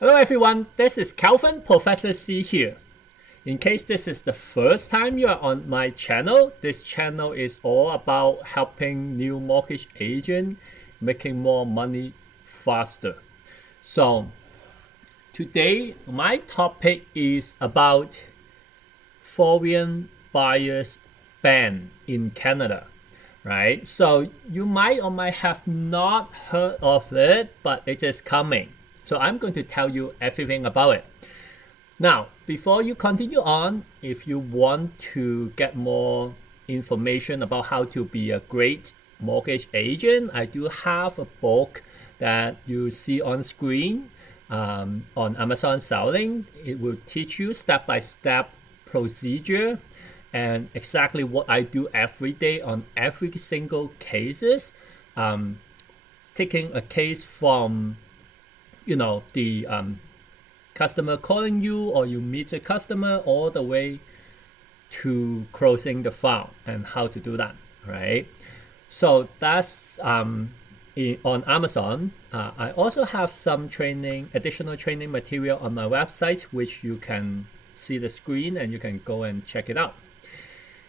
Hello everyone, this is Calvin, Professor C here. In case this is the first time you are on my channel, this channel is all about helping new mortgage agents making more money faster. So today my topic is about foreign buyers ban in Canada, right? So you might or might have not heard of it, but it is coming. So I'm going to tell you everything about it. Now, before you continue on, if you want to get more information about how to be a great mortgage agent, I do have a book that you see on screen on Amazon selling. It will teach you step-by-step procedure and exactly what I do every day on every single cases. Taking a case from the customer calling you, or you meet a customer, all the way to closing the file and how to do that, right? So that's on Amazon. I also have some additional training material on my website, which you can see the screen and you can go and check it out.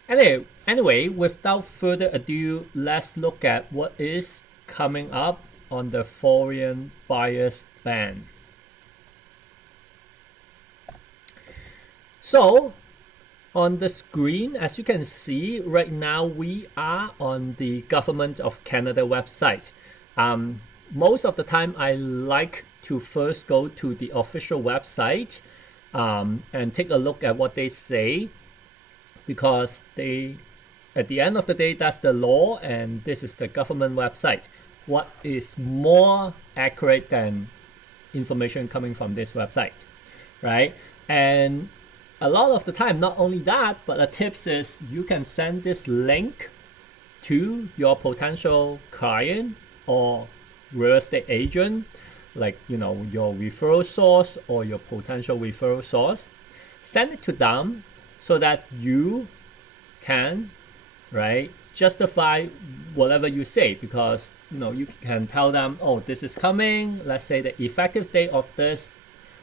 Anyway, without further ado, let's look at what is coming up on the foreign buyers ban. So on the screen, as you can see right now, we are on the Government of Canada website. Most of the time I like to first go to the official website and take a look at what they say, because at the end of the day, that's the law and this is the government website. What is more accurate than information coming from this website, right? And a lot of the time, not only that, but the tips is you can send this link to your potential client or real estate agent, like your referral source or your potential referral source. Send it to them so that you can, right, justify whatever you say, because you can tell them, oh, this is coming. Let's say the effective date of this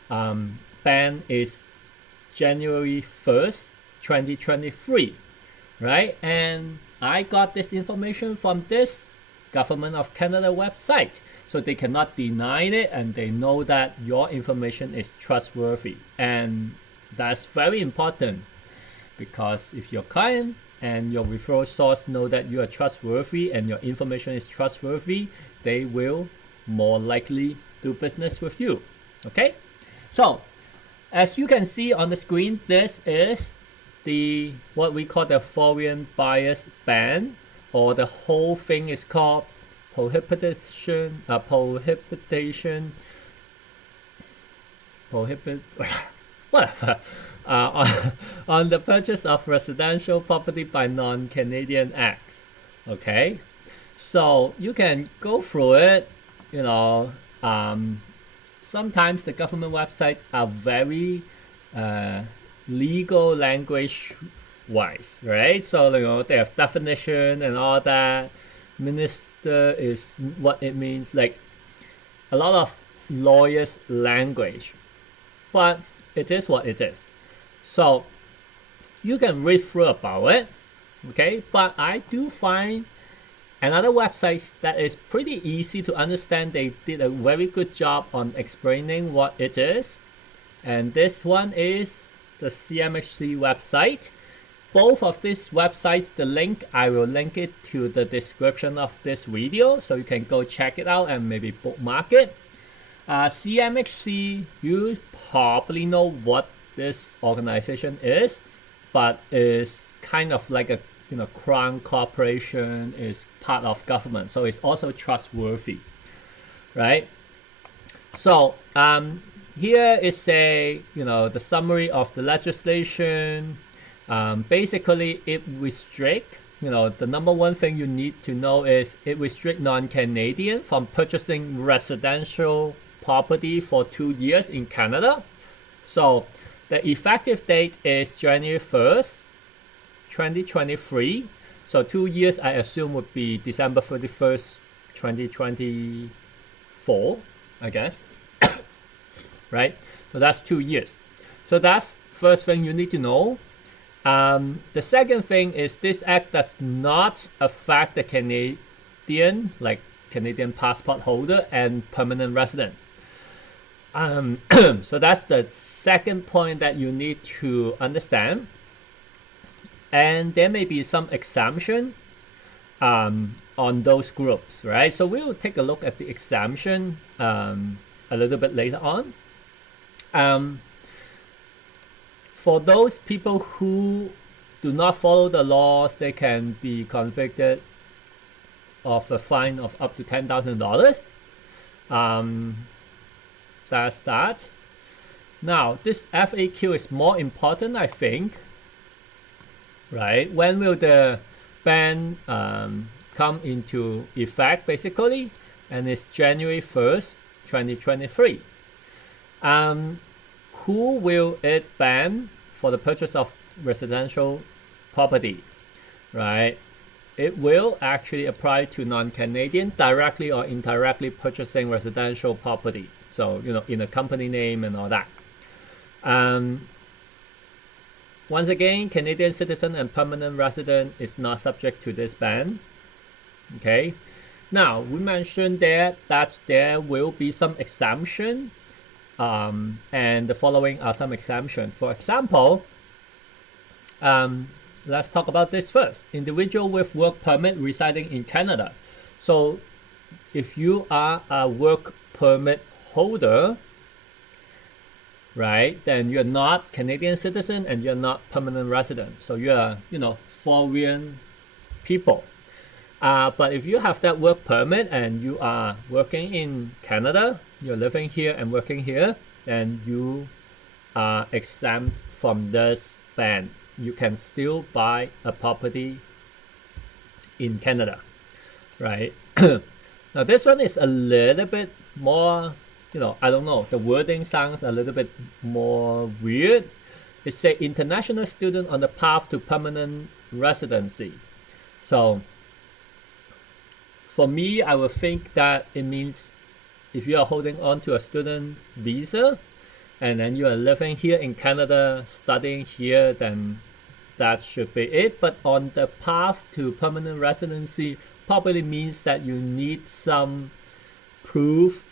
ban is January 1st, 2023, right? And I got this information from this Government of Canada website, so they cannot deny it, and they know that your information is trustworthy. And that's very important, because if your client and your referral source know that you are trustworthy and your information is trustworthy, they will more likely do business with you. Okay, so as you can see on the screen, this is what we call the foreign buyers ban, or the whole thing is called prohibition whatever, on the purchase of residential property by non-Canadian acts. Okay, so you can go through it. Sometimes the government websites are very legal language wise, right? So they have definition and all that. Minister is what it means, like a lot of lawyers language, but it is what it is. So you can read through about it, okay? But I do find another website that is pretty easy to understand. They did a very good job on explaining what it is, and this one is the CMHC website. Both of these websites, the link, I will link it to the description of this video, so you can go check it out and maybe bookmark it. CMHC, you probably know what this organization is, but is kind of like a Crown Corporation, is part of government, so it's also trustworthy, right? So here is the summary of the legislation. Basically, it restricts, the number one thing you need to know is it restricts non-Canadian from purchasing residential property for 2 years in Canada. So the effective date is January 1st, 2023. So 2 years, I assume, would be December 31st, 2024, I guess. right? So that's 2 years. So that's first thing you need to know. The second thing is this act does not affect the Canadian, like Canadian passport holder and permanent resident. So that's the second point that you need to understand. And there may be some exemption on those groups, right? So we'll take a look at the exemption a little bit later on. For those people who do not follow the laws, they can be convicted of a fine of up to $10,000. That's that. Now, this FAQ is more important, I think, right? When will the ban come into effect, basically? And it's January 1st, 2023. Who will it ban for the purchase of residential property, right? It will actually apply to non-Canadian directly or indirectly purchasing residential property. So, in a company name and all that. Once again, Canadian citizen and permanent resident is not subject to this ban. Okay. Now, we mentioned that there will be some exemption, and the following are some exemptions. For example, let's talk about this first. Individual with work permit residing in Canada. So, if you are a work permit holder, right, then you're not Canadian citizen and you're not permanent resident. So you're, foreign people. But if you have that work permit and you are working in Canada, you're living here and working here, then you are exempt from this ban. You can still buy a property in Canada, right? Now this one is a little bit more, I don't know, the wording sounds a little bit more weird. It says international student on the path to permanent residency. So for me, I would think that it means if you are holding on to a student visa and then you are living here in Canada, studying here, then that should be it. But on the path to permanent residency probably means that you need some proof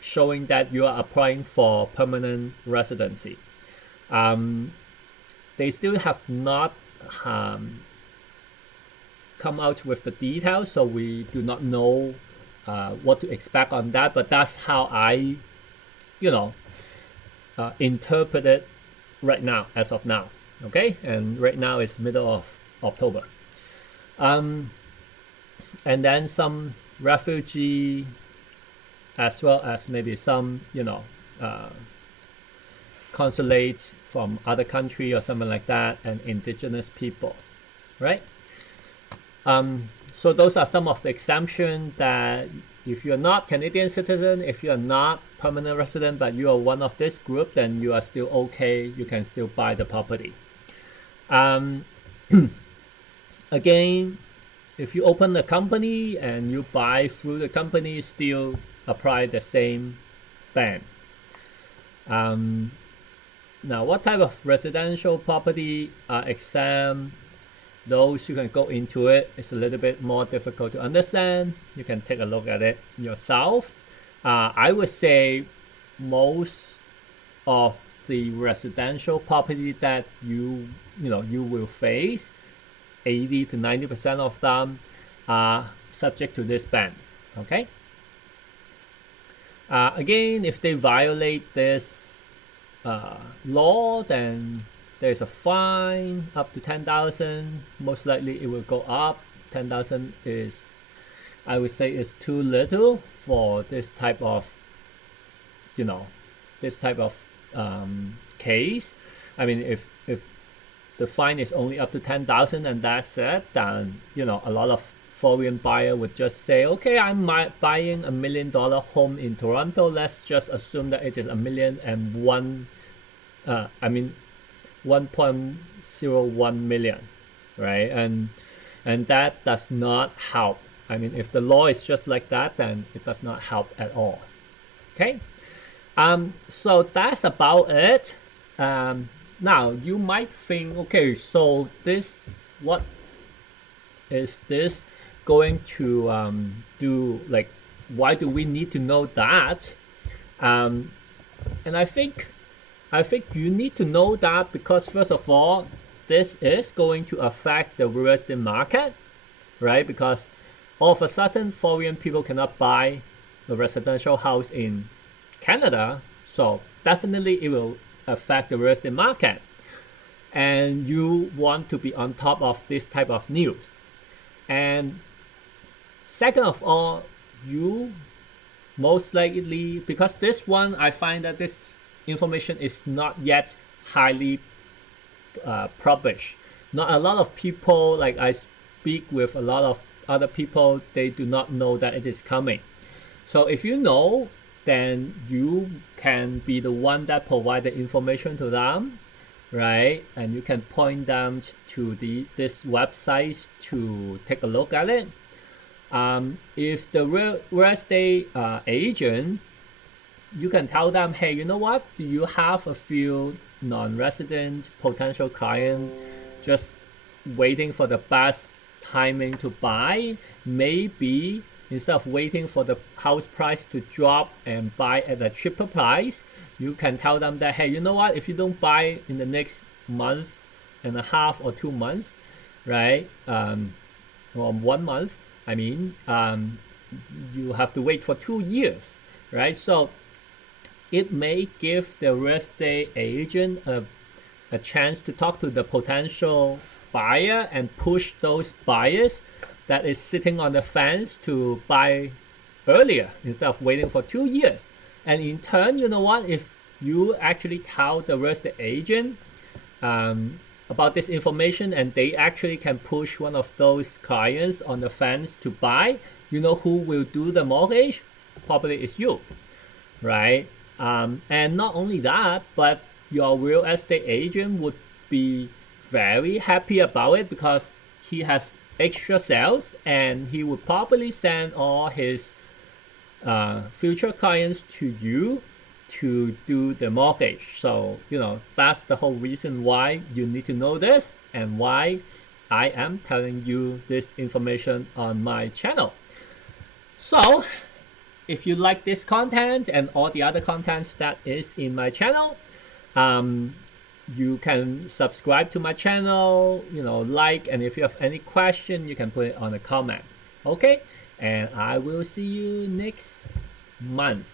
showing that you are applying for permanent residency. They still have not come out with the details, so we do not know what to expect on that, but that's how I interpret it right now, as of now. Okay, and right now it's middle of October. And then some refugee, as well as maybe some consulates from other country or something like that, and indigenous people, right? So those are some of the exemptions that if you're not Canadian citizen, if you're not permanent resident, but you are one of this group, then you are still okay. You can still buy the property. Again, if you open a company and you buy through the company, still apply the same ban. Now, what type of residential property are exempt? Those you can go into it. It's a little bit more difficult to understand. You can take a look at it yourself. I would say most of the residential property that you will face, 80 to 90% of them are subject to this ban. Okay. Again, if they violate this law, then there's a fine up to 10,000. Most likely it will go up. 10,000 is, I would say, is too little for this type of, case. I mean, if the fine is only up to 10,000 and that's it, then a lot of foreign buyer would just say, okay, I'm buying $1 million home in Toronto. Let's just assume that it is $1.01 million, right? And that does not help. I mean, if the law is just like that, then it does not help at all. Okay. So that's about it. Now you might think, okay, so this, what is this going to do? Like, why do we need to know that? And I think you need to know that because first of all, this is going to affect the real estate market, right? Because all of a sudden, foreign people cannot buy a residential house in Canada, so definitely it will affect the real estate market. And you want to be on top of this type of news. And second of all, you most likely, because this one, I find that this information is not yet highly published. Not a lot of people, like I speak with a lot of other people, they do not know that it is coming. So if you know, then you can be the one that provide the information to them, right? And you can point them to this website to take a look at it. If the real estate agent, you can tell them, hey, you know what? Do you have a few non-resident potential client just waiting for the best timing to buy? Maybe instead of waiting for the house price to drop and buy at a cheaper price, you can tell them that, hey, you know what? If you don't buy in the next month and a half or 2 months, right? Or 1 month, I mean, you have to wait for 2 years, right? So it may give the real estate agent a chance to talk to the potential buyer and push those buyers that is sitting on the fence to buy earlier instead of waiting for 2 years. And in turn, you know what? If you actually tell the real estate agent about this information and they actually can push one of those clients on the fence to buy, you know who will do the mortgage? Probably it's you, right? And not only that, but your real estate agent would be very happy about it because he has extra sales and he would probably send all his future clients to you to do the mortgage. So, you know, that's the whole reason why you need to know this and why I am telling you this information on my channel. So, if you like this content and all the other contents that is in my channel, you can subscribe to my channel, you know, like, and if you have any question, you can put it on a comment. Okay? And I will see you next month.